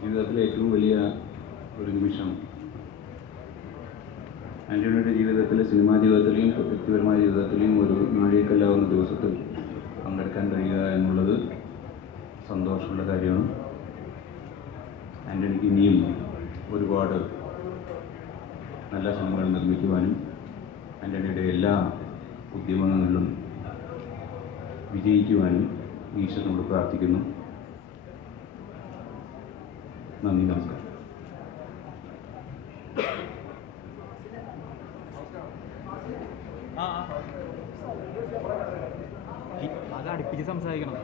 ജീവിതത്തിലെ ഏറ്റവും വലിയ ഒരു നിമിഷം. ആന്റണിയുടെ ജീവിതത്തിലെ സിനിമാ ജീവിതത്തിലെയും വ്യക്തിപരമായ ജീവിതത്തിലെയും ഒരു നാഴികക്കല്ലാവുന്ന ദിവസത്തിൽ പങ്കെടുക്കാൻ കഴിയുക എന്നുള്ളത് സന്തോഷമുള്ള കാര്യമാണ്. ആന്റണിക്ക് ഇനിയും ഒരുപാട് നല്ല സിനിമകൾ നിർമ്മിക്കുവാനും ആന്റണിയുടെ എല്ലാ ഉദ്യമങ്ങളിലും വിജയിക്കുവാനും ഈശ്വരനോട് പ്രാർത്ഥിക്കുന്നു. നന്ദി നമസ്കാരം. അത് അടുപ്പിച്ച് സംസാരിക്കണം.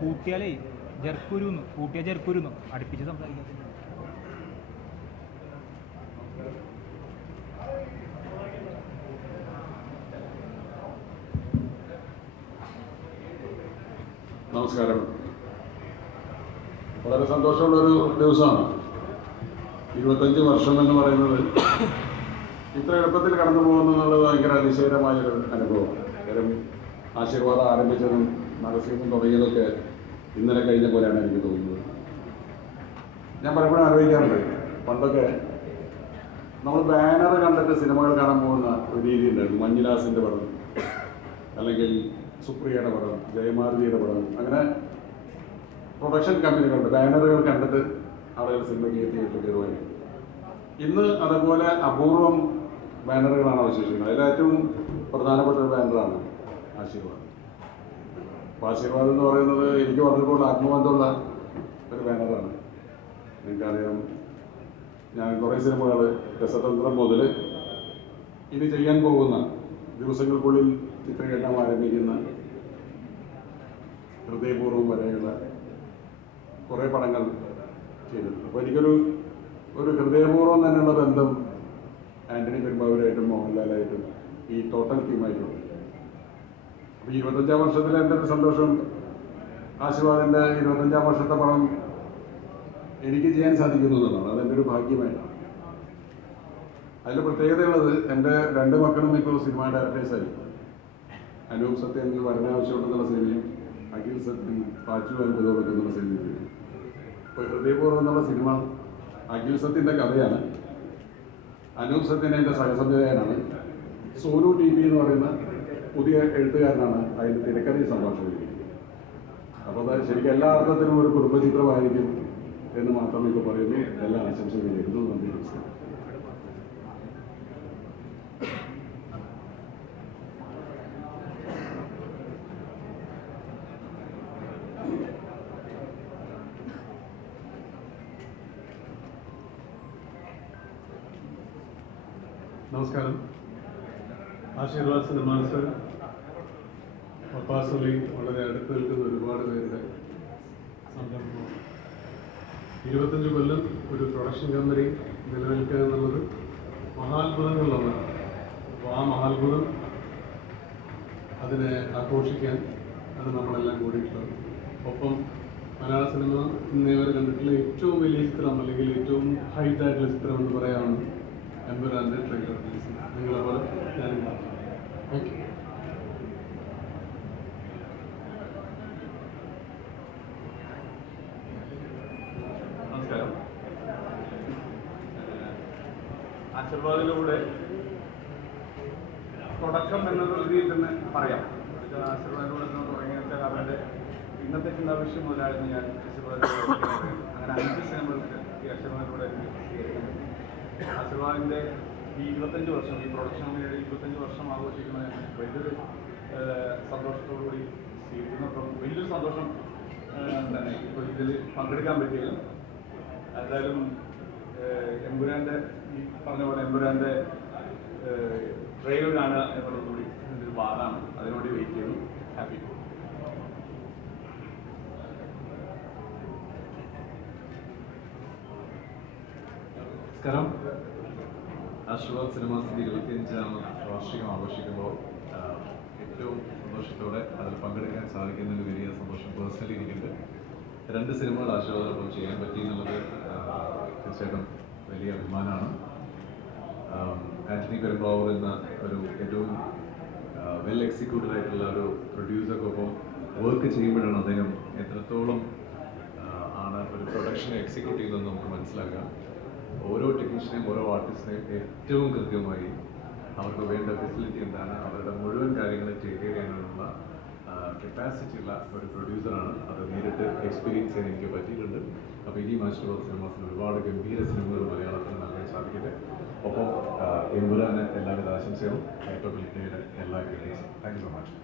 കൂട്ടിയാലേ ജർക്കുരുന്ന് കൂട്ടിയാൽ ജർക്കുരുന്ന്. അടുപ്പിച്ച് സംസാരിക്കണം നമസ്കാരം. വളരെ സന്തോഷമുള്ളൊരു ദിവസമാണ്. ഇരുപത്തഞ്ച് വർഷം എന്ന് പറയുന്നത് ഇത്ര എളുപ്പത്തിൽ കടന്നു പോകുന്നുള്ളത് ഭയങ്കര അതിശയകരമായൊരു അനുഭവമാണ് ആശീർവാദം ആരംഭിച്ചതും മാഗസീനും തുടങ്ങിയതൊക്കെ ഇന്നലെ കഴിഞ്ഞ പോലെയാണ് എനിക്ക് തോന്നുന്നത്. ഞാൻ പലപ്പോഴും ആലോചിക്കാറുണ്ട് പണ്ടൊക്കെ നമ്മൾ ബാനർ കണ്ടിട്ട് സിനിമകൾ കാണാൻ പോകുന്ന ഒരു രീതി ഉണ്ടായിരുന്നു. മഞ്ഞിലാസിന്റെ പടം അല്ലെങ്കിൽ സുപ്രിയയുടെ പടം ജയമാരുതിയുടെ പടം അങ്ങനെ പ്രൊഡക്ഷൻ കമ്പനികളുണ്ട്. ബാനറുകൾ കണ്ടിട്ട് ആളുകൾ സിനിമയ്ക്ക് തിയേറ്ററിൽ കയറുമായിരുന്നു ഇന്ന് അതുപോലെ അപൂർവം ബാനറുകളാണ് അവശേഷിക്കുന്നത്. അതിൽ ഏറ്റവും പ്രധാനപ്പെട്ട ഒരു ബാനറാണ് ആശീർവാദ്. അപ്പോൾ ആശീർവാദ് എന്ന് പറയുന്നത് എനിക്ക് വളരെക്കൂടുതൽ ആത്മബന്ധമുള്ള ഒരു ബാനറാണ്. നിങ്ങൾക്കറിയാം ഞാൻ കുറേ സിനിമകൾ രസതന്ത്രം മുതൽ ഇനി ചെയ്യാൻ പോകുന്ന ദിവസങ്ങൾക്കുള്ളിൽ ചിത്രീകരണം ആരംഭിക്കുന്ന ഹൃദയപൂർവം വരെയുള്ള കുറേ പടങ്ങൾ ചെയ്തിട്ടുണ്ട്. അപ്പോൾ എനിക്കൊരു ഒരു ഹൃദയപൂർവം തന്നെയുള്ള ബന്ധം ആന്റണി പെരുമ്പാവൂരായിട്ടും മോഹൻലാലായിട്ടും ഈ ടോട്ടൽ ടീമായിട്ടും അപ്പോൾ ഇരുപത്തഞ്ചാം വർഷത്തിൽ എന്റെ ഒരു സന്തോഷം ആശീർവാദിന്റെ ഇരുപത്തഞ്ചാം വർഷത്തെ പടം എനിക്ക് ചെയ്യാൻ സാധിക്കുന്നു എന്നുള്ളതാണ്. അതെന്റെ ഒരു ഭാഗ്യമായിട്ടാണ്. അതിൽ പ്രത്യേകതയുള്ളത് എന്റെ രണ്ട് മക്കളും ഇപ്പോൾ സിനിമ ഡയറക്ടേഴ്സായി അനൂപ് സത്യൻ വരനാവശ്യമുണ്ടെന്നുള്ള സിനിമയും അഖിൽ സത്യൻ പാച്ചു അത്ഭുതമൊക്കെ എന്നുള്ള സിനിമയും ഇപ്പോൾ ഹൃദയപൂർവം എന്നുള്ള സിനിമ അഖിൽ സത്യന്റെ കഥയാണ്. അനൂപ് സത്യൻ എന്റെ സഹസംവിധായകനാണ്. സോനു ടി വി എന്ന് പറയുന്ന പുതിയ എഴുത്തുകാരനാണ് അതിന്റെ തിരക്കഥയും സംഭാഷണം അപ്പോൾ അത് ശരിക്കും എല്ലാ അർത്ഥത്തിലും ഒരു കുടുംബചിത്രമായിരിക്കും എന്ന് മാത്രം ഇപ്പോൾ പറയുന്നു. എല്ലാ ആശംസകളും നേരുന്നു. നന്ദി നമസ്കാരം. നമസ്കാരം. ആശീർവാദ് സിനിമാസ് പപ്പാസുള്ളി വളരെ അടുത്ത് നിൽക്കുന്ന ഒരുപാട് പേരുടെ സംരംഭമാണ് ഇരുപത്തഞ്ച് കൊല്ലം ഒരു പ്രൊഡക്ഷൻ കമ്പനി നിലനിൽക്കുക എന്നുള്ളത് മഹാത്ഭുതങ്ങളിലൊന്നാണ് അപ്പോൾ ആ മഹാത്ഭുതം അതിനെ ആഘോഷിക്കാൻ അത് നമ്മളെല്ലാം കൂടിയിട്ടുള്ളത്. ഒപ്പം മലയാള സിനിമ ഇന്നേവരെ കണ്ടിട്ടുള്ള ഏറ്റവും വലിയ ചിത്രം അല്ലെങ്കിൽ ഏറ്റവും ഹൈറ്റായിട്ടുള്ള ചിത്രം എന്ന് പറയാവുന്നത് എമ്പുരാന്റെ ട്രെയിലർ റിലീസ് നിങ്ങളെ ഞാനും താങ്ക് യു നമസ്കാരം. ആശീർവാദിലൂടെ തുടക്കം എന്നുള്ള രീതിയിൽ തന്നെ പറയാം. ആശീർവാദിലൂടെ നിന്ന് തുടങ്ങിയിട്ട് അവരുടെ ഇന്നത്തെ ചിന്താവിഷയം മുതലായിരുന്നു ഞാൻ ആശീർവാദിലൂടെ അങ്ങനെ അഞ്ച് സിനിമകൾക്ക് ഈ ആശീർവാദിലൂടെ. ആശീർവാദിന്റെ ഈ ഇരുപത്തഞ്ച് വർഷം ഈ പ്രൊഡക്ഷൻ കമ്പനിയുടെ ഇരുപത്തഞ്ച് വർഷം ആഘോഷിക്കുന്ന വലിയൊരു സന്തോഷത്തോടുകൂടി സ്വീകരിക്കുന്ന വലിയൊരു സന്തോഷം തന്നെ. ഇപ്പോൾ ഇതിൽ പങ്കെടുക്കാൻ പറ്റിയത് എന്തായാലും എമ്പുരാന്റെ ഈ പറഞ്ഞ പോലെ എമ്പുരാന്റെ ട്രെയിലർ കാണുക എന്നുള്ളത് കൂടി ഇതിന്റെ ഒരു ഭാഗമാണ് അതിനുവേണ്ടി വെയിറ്റ് ചെയ്യുന്നു. ഹാപ്പി നമസ്കാരം. ആശീർവാദ് സിനിമാസിന്റെ ഇരുപത്തിയഞ്ചാം വാർഷികം ആഘോഷിക്കുമ്പോൾ ഏറ്റവും സന്തോഷത്തോടെ അതിൽ പങ്കെടുക്കാൻ സാധിക്കുന്നതിന് വലിയ സന്തോഷം പേഴ്സണലി എനിക്കുണ്ട്. രണ്ട് സിനിമകൾ ആശീർവാദോടൊപ്പം ചെയ്യാൻ പറ്റി എന്നുള്ളത് തീർച്ചയായിട്ടും വലിയ അഭിമാനമാണ്. ആന്റണി പെരുമ്പാവൂർ എന്ന ഒരു ഏറ്റവും വെൽ എക്സിക്യൂട്ടഡ് ആയിട്ടുള്ള ഒരു പ്രൊഡ്യൂസർക്കൊപ്പം വർക്ക് ചെയ്യുമ്പോഴാണ് അദ്ദേഹം എത്രത്തോളം ആണ് ഒരു പ്രൊഡക്ഷൻ എക്സിക്യൂട്ട് ചെയ്തതെന്ന് നമുക്ക് മനസ്സിലാക്കാം. ഓരോ ടെക്നീഷ്യനെയും ഓരോ ആർട്ടിസ്റ്റിനെയും ഏറ്റവും കൃത്യമായി അവർക്ക് വേണ്ട ഫെസിലിറ്റി എന്താണ്? അവരുടെ മുഴുവൻ കാര്യങ്ങളും കെയർ ചെയ്യാനുള്ള കപ്പാസിറ്റി ഉള്ള ഒരു പ്രൊഡ്യൂസറാണ് അത് നേരിട്ട് എക്സ്പീരിയൻസ് ചെയ്യാൻ എനിക്ക് പറ്റിയിട്ടുണ്ട്. അപ്പോൾ ഇനി മാസ്റ്റർ ഓഫ് സിനിമാസിന് ഒരുപാട് ഗംഭീര സിനിമകൾ മലയാളത്തിൽ നൽകാൻ സാധിക്കട്ടെ. ഒപ്പം എമ്പുരാന് എല്ലാവിധ ആശംസകളും. ഹൈപ്പർ എല്ലാ താങ്ക് യു സോ മച്ച്